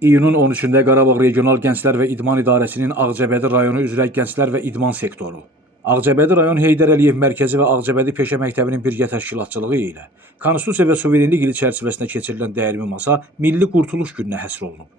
İyunun 13-də Qarabağ Regional Gənclər və İdman İdarəsinin Ağcabədi rayonu üzrə Gənclər və İdman sektoru, Ağcabədi rayon Heydər Əliyev Mərkəzi və Ağcabədi Peşə Məktəbinin birgə təşkilatçılığı ilə Konstitusiya və suverenlik ili çərçivəsində keçirilən dəyirmi masa Milli Qurtuluş gününə həsr olunub.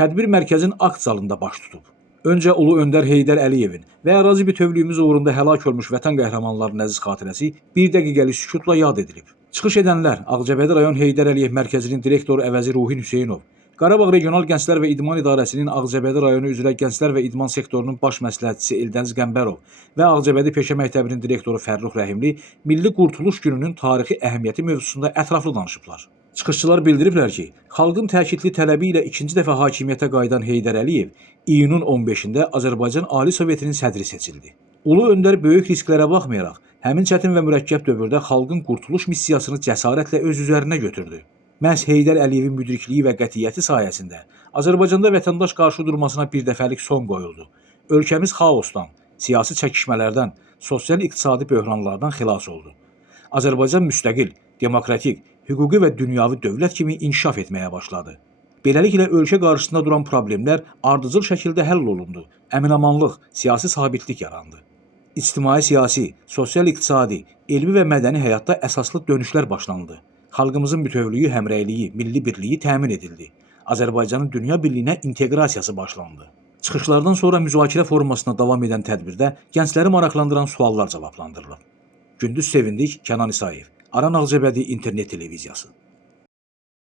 Tədbir mərkəzin akt zalında baş tutub. Öncə Ulu Öndər Heydər Əliyevin və ərazi bütövlüyümüz uğrunda həlak olmuş vətən qəhrəmanlarının əziz xatirəsi bir dəqiqəlik sükutla yad edilib. Çıxış edənlər Ağcabədi rayon Heydər Əliyev Mərkəzinin direktor əvəzi Ruhin Hüseynov, Qarabağ Regional Gənclər və İdman İdarəsinin Ağcabədi rayonu üzrə Gənclər və İdman sektorunun baş məsləhətçisi Eldəniz Qəmbərov və Ağcabədi Peşə Məktəbinin direktoru Fərrux Rəhimli Milli Qurtuluş gününün tarixi əhəmiyyəti mövzusunda ətraflı danışıblar. Çıxışçılar bildiriblər ki, xalqın təkidli tələbi ilə ikinci dəfə hakimiyyətə qayıdan Heydər Əliyev iyunun 15-də Azərbaycan Ali Sovetinin sədri seçildi. Ulu Öndər böyük risklərə baxmayaraq, həmin çətin və mürəkkəb dövrdə xalqın qurtuluş missiyasını cəsarətlə öz üzərinə götürdü. Məhz Heydər Əliyevin müdrikliyi və qətiyyəti sayəsində Azərbaycanda vətəndaş qarşı durmasına birdəfəlik son qoyuldu. Ölkəmiz xaosdan, siyasi çəkişmələrdən, sosial-iqtisadi böhranlardan xilas oldu. Azərbaycan müstəqil, demokratik, hüquqi və dünyavi dövlət kimi inkişaf etməyə başladı. Beləliklə, ölkə qarşısında duran problemlər ardıcıl şəkildə həll olundu. Əminamanlıq, siyasi sabitlik yarandı. İctimai-siyasi, sosial-iqtisadi, elmi və mədəni həyatda əsaslı dönüşlər başlandı. Xalqımızın bütövlüyü, həmrəyliyi, milli birliyi təmin edildi. Azərbaycanın dünya birliyinə inteqrasiyası başlandı. Çıxışlardan sonra müzakirə formasında davam edən tədbirdə gəncləri maraqlandıran suallar cavablandırılıb. Gündüz Sevindik, Kənan İsayev, Aran Ağcabədi İnternet Televiziyası.